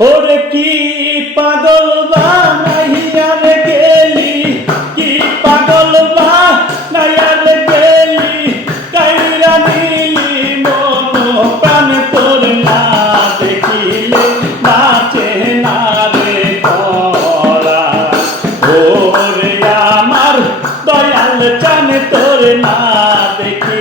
ওরে কি পাগল বানাইয়া গেলি? কি পাগল বানাইয়া গেলি? কাইরা নিলি মন প্রাণ তোর না দেখিলে, নাচে না রে তোরা ওরে আমার দয়াল চান তোর না দেখি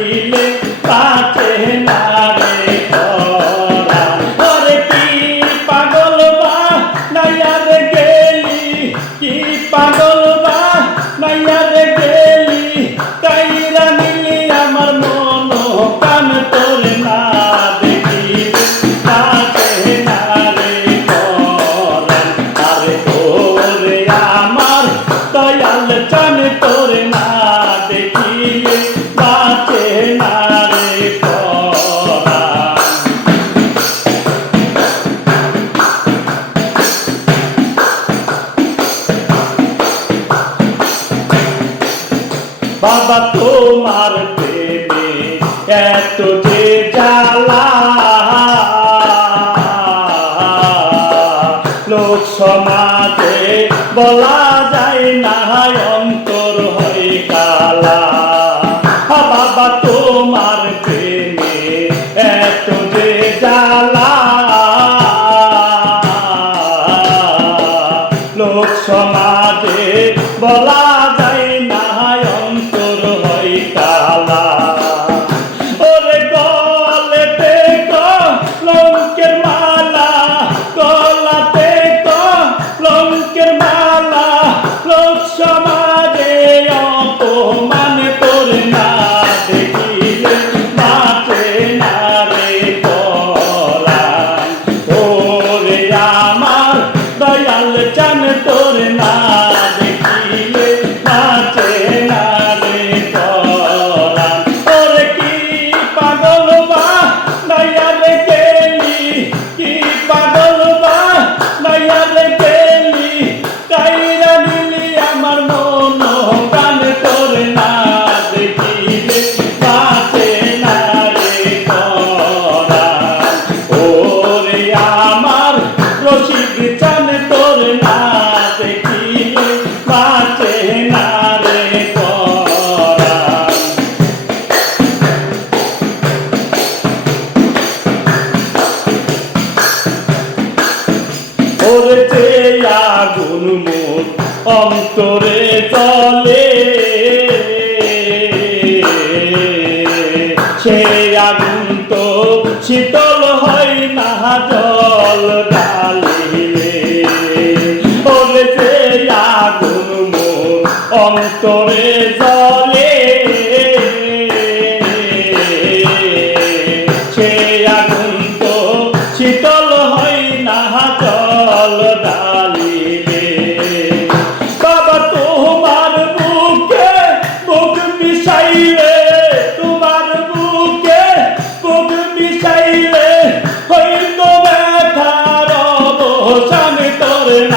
বাবা তোমার প্রেমে এত যে জ্বালা। লোক সমাজে বলা যায় না অন্তর হয়ে কালা। অন্তরে তলে সে আগুন তো শীতল হয় না জল Bên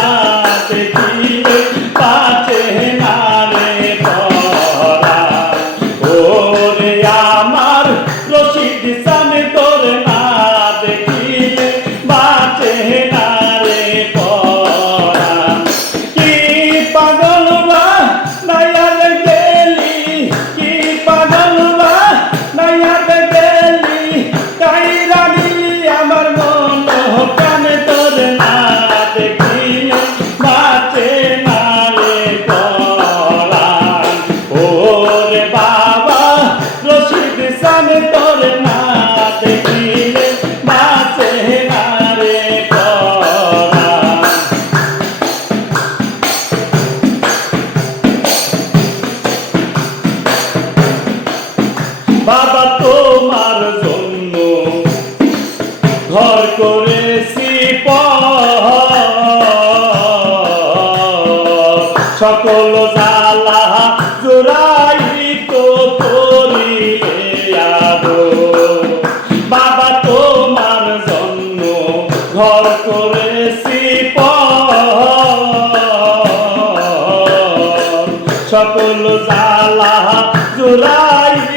বাবা তোমার জন্য ঘর করেছি সকল জালা জোড়াই তো বাবা তোমার জন্য ঘর করেছি সকল জালা জোড়াই